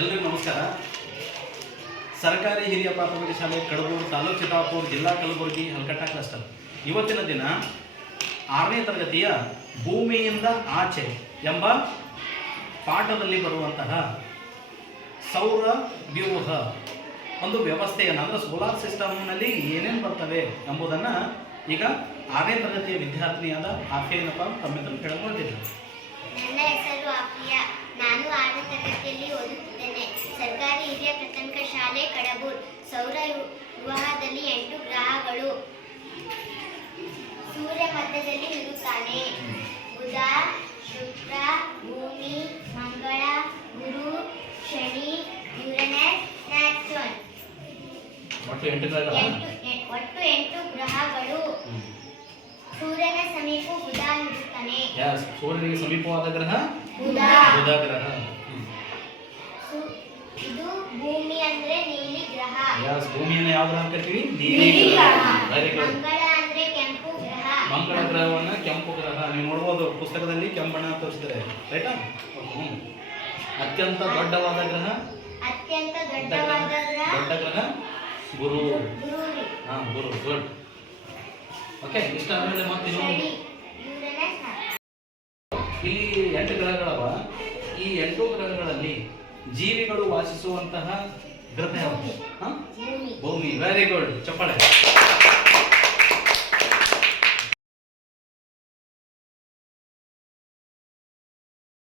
ಎಲ್ಲರಿಗೂ ನಮಸ್ಕಾರ. ಸರ್ಕಾರಿ ಹಿರಿಯ ಪ್ರಾಥಮಿಕ ಶಾಲೆ ಕಡಬೂರು, ತಾಲೂಕು ಚಿತ್ತಾಪುರ, ಜಿಲ್ಲಾ ಕಲಬುರಗಿ, ಹಲ್ಕಟ್ಟ ಕ್ಲಸ್ಟರ್. ಇವತ್ತಿನ ದಿನ 6ನೇ ತರಗತಿಯ ಭೂಮಿಯಿಂದ ಆಚೆ ಎಂಬ ಪಾಠದಲ್ಲಿ ಬರುವಂತಹ ಸೌರ ವ್ಯೂಹ ಒಂದು ವ್ಯವಸ್ಥೆಯನ್ನು, ಅಂದರೆ ಸೋಲಾರ್ ಸಿಸ್ಟಮ್ನಲ್ಲಿ ಏನೇನು ಬರ್ತವೆ ಎಂಬುದನ್ನು ಈಗ 6ನೇ ತರಗತಿಯ ವಿದ್ಯಾರ್ಥಿನಿಯಾದ ಆಫಿಯನಪ್ಪ ತಮ್ಮೆಲ್ಲರೂ ಕೇಳಿಕೊಂಡಿದ್ದಾರೆ. ನನ್ನ ಹೆಸರು ಆಫಿಯಾ. ನಾನು 6ನೇ ತರಗತಿಯಲ್ಲಿ ಓದುತ್ತಿದ್ದೇನೆ. ಸರ್ಕಾರಿ ಹಿರಿಯ ಪ್ರಾಥಮಿಕ ಶಾಲೆ ಕಡಬೂರ್. ಸೌರ ವ್ಯೂಹದಲ್ಲಿ 8 ಗ್ರಹಗಳು. ಸೂರ್ಯ ಮಧ್ಯದಲ್ಲಿ ಇರುತ್ತಾನೆ. ಬುಧ, ಶುಕ್ರ, ಭೂಮಿ, ಮಂಗಳ, ಗುರು, ಶನಿ, ಯುರೇನಸ್, ನೆಪ್ಚೂನ್. ಒಟ್ಟು 8 ಗ್ರಹಗಳು. ಸೂರ್ಯನ ಸಮೀಪ ಬುಧ ಇರುತ್ತಾನೆ. ಸೂರ್ಯನಿಗೆ ಸಮೀಪವಾದ ಗ್ರಹ ಬುಧ ಗ್ರಹ. ಇದು ಭೂಮಿ ಅಂದ್ರೆ ನೀಲಿ ಗ್ರಹ. ಭೂಮಿಯನ್ನು ಯಾವ ಗ್ರಹ ಕರಿತೀವಿ? ನೀಲಿ ಗ್ರಹ. Very good. ಮಂಗಳ ಅಂದ್ರೆ ಕೆಂಪು ಗ್ರಹ. ಮಂಗಳ ಗ್ರಹವನ್ನ ಕೆಂಪು ಗ್ರಹ. ನೀವು ನೋಡಬಹುದು, ಪುಸ್ತಕದಲ್ಲಿ ಕೆಂಪು ಬಣ್ಣ ತೋರಿಸಿದ್ದಾರೆ, ರೈಟಾ? ಅತ್ಯಂತ ದೊಡ್ಡವಾದ ಗ್ರಹ ದೊಡ್ಡ ಗ್ರಹ ಗುರು. ಗುರು. ಗುಡ್. ಓಕೆ, ಇಷ್ಟ ಆದ್ಮೇಲೆ ಮತ್ತೆ ಇಲ್ಲಿ 8 ಗ್ರಹಗಳವ. ಈ 8 ಗ್ರಹಗಳಲ್ಲಿ ಜೀವಿಗಳು ವಾಸಿಸುವಂತಹ ಗ್ರಹ ಯಾವುದು? ಭೂಮಿ. ವೆರಿ ಗುಡ್, ಚಪ್ಪಾಳೆ.